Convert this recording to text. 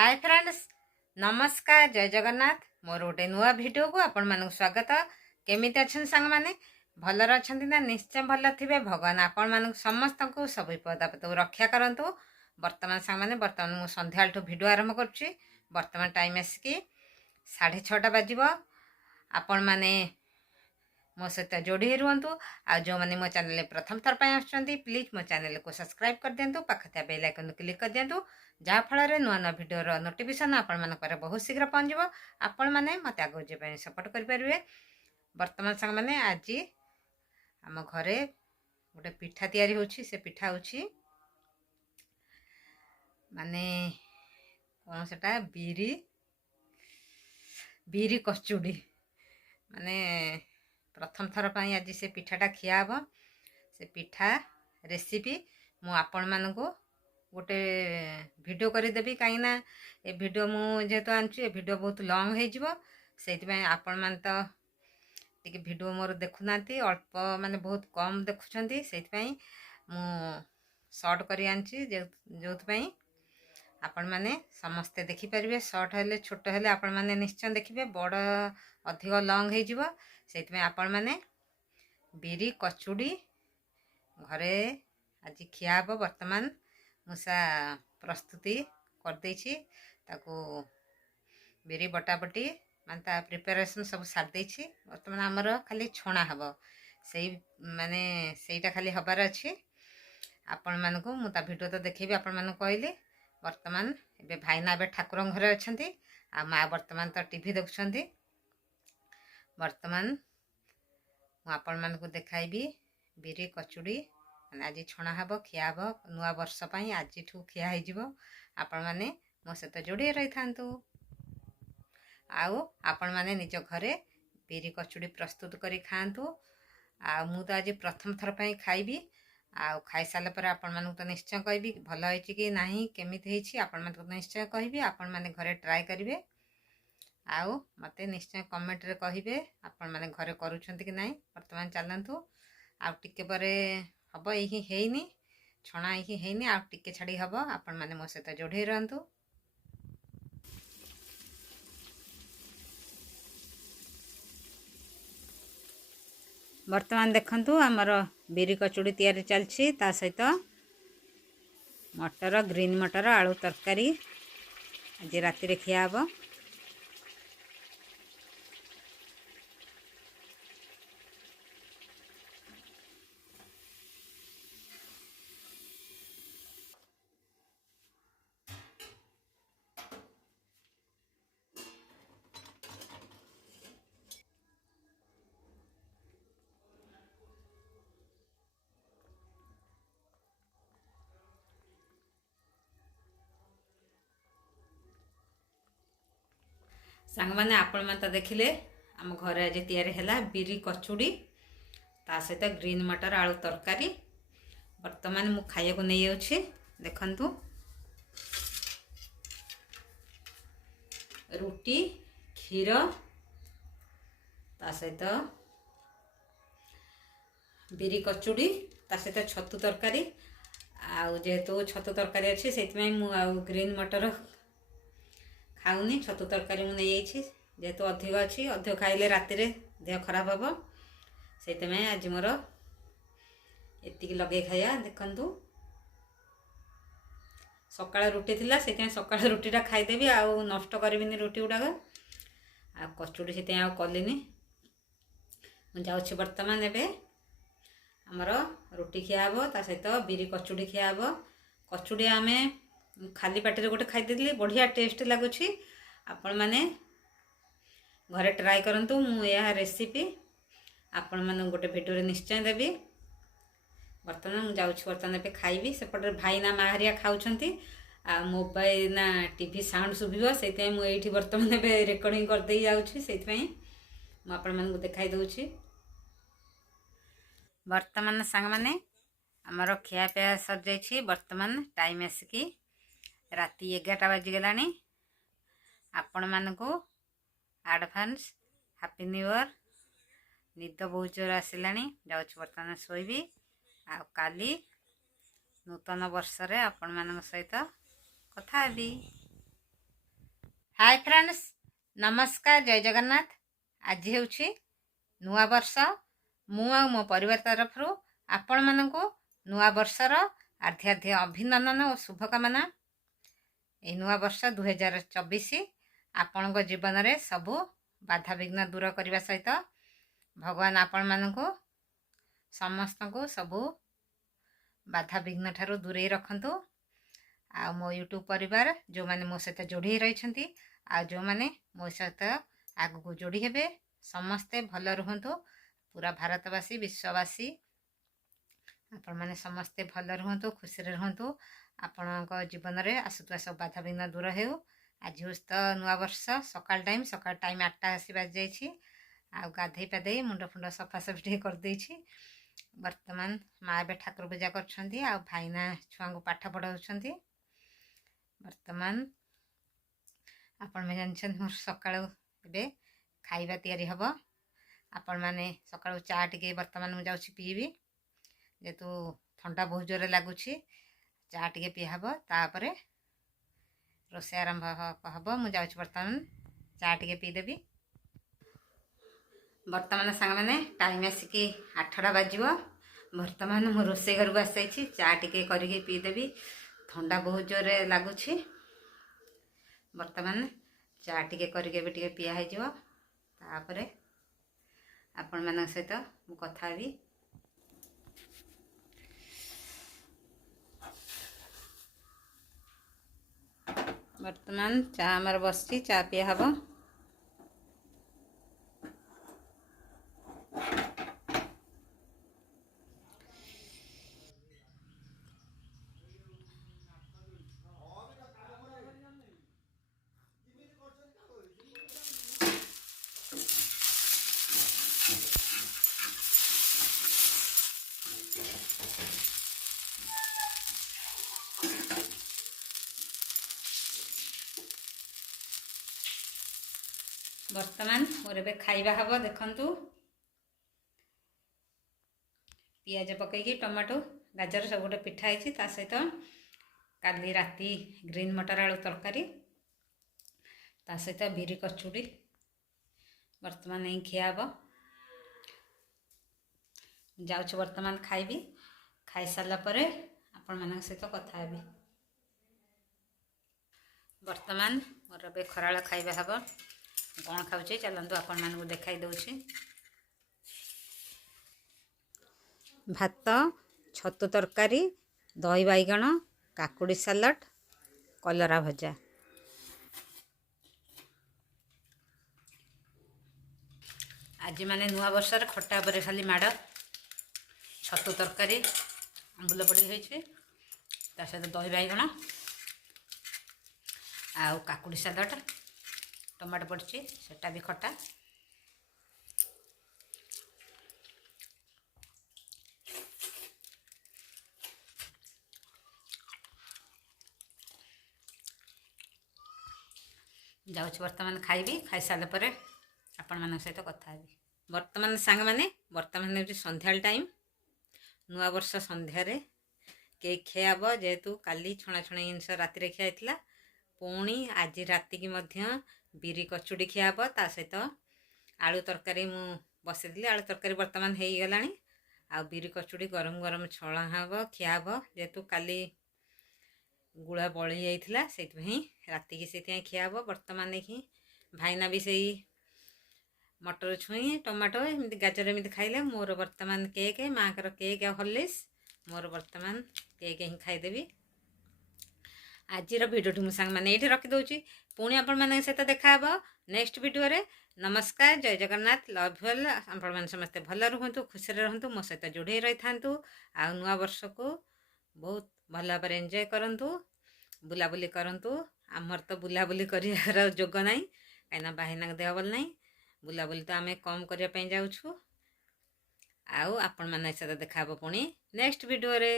Hi friends, नमस्कार, जय जगन्नाथ। मोर गोटे नुआ भिडियो को आपण मानक स्वागत। केमिति अछन संग माने भलर अछंती ना? निश्चय भल थिबे। भगवान आपण मानक समस्त को सब विपद आपद रक्षा करंतु। वर्तमान संग माने वर्तमान मु संध्याठू भिडियो आरंभ करछि। वर्तमान टाइम आसिकी 6:30 बाजिबो। आपण माने मो सहित जोड़ी रुहतु। आ जो मैंने मो चैनल प्रथम थर पर आसुँच प्लीज मो चैनल को सब्सक्राइब कर दिंतु। पाखे बेल आइकन क्लिक कर दिंतु, जहाँफल नुआ नुआ भिडर नोटिफिकेशन आपण बहुत शीघ्र पहुँचो। आपण मैंने मत आगे जाए सपोर्ट करेंगे। वर्तमान संग मैंने आज आम घरे गोटे पिठा तैयारी होछि। से पिठा होछि माने कौन सेटा बिरी बिरी कचुड़ी माने प्रथम थर पर आज से पिठाटा खिया हम। से पिठा रेसिपी मु आपण मानकु गोटे वीडियो करदेवी, कहीं ए वीडियो मु जेहेतु आनी वीडियो बहुत लॉन्ग हो से आपण मान तो टी वीडियो मोर देखुना अल्प माने बहुत कम देखुं से मु शॉर्ट कर आनी जो आपण मैंने समस्ते देखिपारे। शॉर्ट हेले छोट हेले आपण मैंने निश्चय देखिए, बड़ अधिक लॉन्ग हो से आपण मैंने बिरी कचुड़ी घरे आज खिया हम। वर्तमान मुसा प्रस्तुति करदे ताकू बिरी बटाबटी माने प्रिपेरेसन सब सारी। वर्तमान आमर खाली छणा हम से माने सेटा खाली हबार अच्छी। आपण मानकु मु ता वीडियो तो देखेबी। आपण मानकु कहली वर्तमान एबे भाईना एबे ठाकुर घरे अछंती आ माँ वर्तमान तो टीवी देखुछंती। वर्तमान मु आपण मानकु देखाइबी बिरी कचुड़ी आज छणा हम खिया हम। नुआ वर्ष पई आज खिया हो। आपण माने मो सहित जोड़ी रही था। आपण माने निज घरे बिरी कचुड़ी प्रस्तुत करी खातु। मु तो आज प्रथम थर पई खाइबी। खाई सारा पर आपण मानक तो निश्चय कहबी भल होइछि कि नाही, केमिति होइछि आपण मानक तो निश्चय कहबी। आपण माने घरे ट्राई करिवे। मते निश्चय कमेंट रे कहिबे आपण माने घरे करूछंती कि नाही। वर्तमान चलंतु टिके परे हब। यही हेइनी छणा यही हेइनी टिके छाड़ी हब। आपण माने मो सहित जोड़ी रहंतु। वर्तमान देखंतु आमर बिरी कचुड़ी तैयारी चलछि। ता सहित मटर, ग्रीन मटर आलू तरकारी आज राति रे खिया हब। सांग माने आपण मन तो देखिले आम घरे आज तैयारी हैला बिरी कचुड़ी ता सहित ग्रीन मटर आलू तरकारी। वर्तमान मु खाइया को नहीं जाउछि। देखंतु रुटी, क्षीर ता सहित बिरी कचुड़ी ता सहित छतु तरकारी। जेहेतु छतु तरकारी अच्छी से ग्रीन मटर खाऊनी। छतु तरकारी मु नहीं जेहेतु अधिक अच्छी, अधिक खाइले राति रे देह खराब हम। से आज मोर एतिक लगे खाया। देखंतु सकाळ रुटी थिला से सकाळ रुटीटा खाईदेवी। नष्ट करबिनी रुटी गुड़ाक। कचुड़ी से कलिनी। जाऊँ वर्तमान एबे आमर रुटी खिया हम ता सहित बिरी कचुड़ी खिया हम। कचुड़ी आमे खाली पाटे गोटे खाईदे बढ़िया टेस्ट लगुच। आपण माने घरे ट्राई करंतु। मु यह रेसिपी आपण माने गोटे वीडियो रे निश्चय देबी। वर्तमान मु जाउछि वर्तमान पे खाइबी। सेपटे भाईना माँ हरिया खाउछंती। मोबाइल ना टीवी साउंड सुबिबो सेते मु एठी वर्तमान पे रेकॉर्डिंग कर दे जाउछि। सेति मु आपण माने देखाई दउछि। वर्तमान संग माने हमर खिया पे सर जाइछि। वर्तमान टाइम आसिकी राति 11टा बाजी गलानी। आपण मानकु एडवांस हैप्पी न्यू ईयर। निद बहुत जोर आसिलानी। जाउछ वर्तमान सोईबी। काली नूतन वर्ष रे आपण मानक सहित कथा हेबी। हाय फ्रेंड्स, नमस्कार, जय जगन्नाथ। आज हेउछि नुआ वर्ष। मु आ मो परिवार तरफ आपण मानकु नुआ वर्षर आध्यात्मिक अभिनंदन और शुभकामना। ए नुआ वर्ष 2024 आपण जीवन में सबु बाधा विघ्न दूर करने सहित भगवान आपण मानकु समस्त को सबु बाधा विघ्न ठारू दूरे रखंतु। आ मो यूट्यूब परिवार जो माने मो सहित जोड़ी रही आ जो माने मो सहित आग को जोड़ी हेबे समस्ते भल रुहंतु। पूरा भारतवासी विश्ववासी आपण माने समस्ते भल रुहंतु, खुशी रुहंतु। आपणक जीवन में आसुवा सब बाधा विघ्न दूर हेउ। आज हूँ तो नुआ वर्ष सकाल टाइम 8टा आसी बाज जाइए। आ गाधे पाधे मुंड फुंड सफासफी करदे। वर्तमान माँ ए ठाकुर पूजा कर भाईना छुआ को पाठ पढ़ाऊँ। वर्तमान आपण में जानछन मोर सकाळु एबे खाइबा तयारी हबो। आपण माने सकाळु चा टिके वर्तमान मु जाउछि पीबी, जेतु ठंडा बहुत जोरे लागुछि। चा टिके पी हबो, तापरे रोसे आरंभ हबो। मु जाउछि वर्तमान चा टिके पी देबी। वर्तमान संग माने टाइम आसिकी 8टा बाजिबो। वर्तमान मु रोसे घर को आसाइछि। चा टिके करिके पी देबी। ठंडा बहुत जोरे लागुछि। वर्तमान चा टिके करके भी टिके पिया है जो। तापरे आपण मान सहित मु कथा हेबी। वर्तमान चा आमर बसची, चा पिया हबो। वर्तमान मोर ए खाइबा हबो। देखंतु पियाज पकईकी टमाटो गाजर सब गोटे पिठा है। ता सहित काली राति ग्रीन मटर आलू तरकारी, ता सहित बिरी कचुड़ी वर्तमान नहीं खिया हबो। जाउछ वर्तमान खाइबी। खाई सारा परे आपण मान सहित कथा हेबी। वर्तमान मोर ए खराळ खाइबा हबो। कौन खाऊचे चलतु आपण मानू देखाई दउछि। भात, छतु तरकारी, दही बैगण, काकुड़ी सालाड, कलरा भजा। आज माने नुआ वर्षर खट्टा पर खाली माड़। छतु तरकारी आंबुल पड़ी होइछे, ता सहित दही बैगण आउ काकुड़ी सालाड, टमाटो पड़ची, सेटा भी खट्टा। जाउछ वर्तमान खाइबी। खाई सारा परे आपण मान सहित कथा हेबी। वर्तमान सांग माने वर्तमान हेउछि संध्याल टाइम। नुआ वर्ष संध्यारे केक खियाबो, जेहेतु काली छणा छणी जिनस राति रे खियाइतला। पुणी आज राति की मध्य बिरी कचुड़ी खियाबो। ता सहित आलू तरकारी मु बसैली। आलू तरकारी वर्तमान हो गलानी। आ बिरी कचुड़ी गरम गरम छला हबो, खियाबो। जेहेतु काली गुड़ा बड़ी जाइथिला, सेति राति की से खियाबो। वर्तमान देखी भाईना भी सही मटर छुई टमाटो एमती गाजर एमती खाइले। मोर वर्तमान केक, माँ कर केक हॉर्लिक्स, मोर वर्तमान केक ही खाईदेवी। आज भिडियो मुझे सांग मैंने ये रखिदे। पुणी आपण मान सहित देखा नेक्स्ट वीडियो रे। नमस्कार, जय जगन्नाथ, लव यू ऑल। आपण मैंने समस्ते भल रुहतु, खुशी रुहतु, मो सहित जोड़े रही था। आ नुआ वर्ष को बहुत भल भाव एंजॉय करंतु, बुलाबुली करंतु। आमर तो बुलाबुली कर जोग ना, कहीं भाईना देह भल ना। बुलाबुली तो आम कम करने जाऊँ। आपण मान सहित देखा पुणी नेक्स्ट वीडियो रे।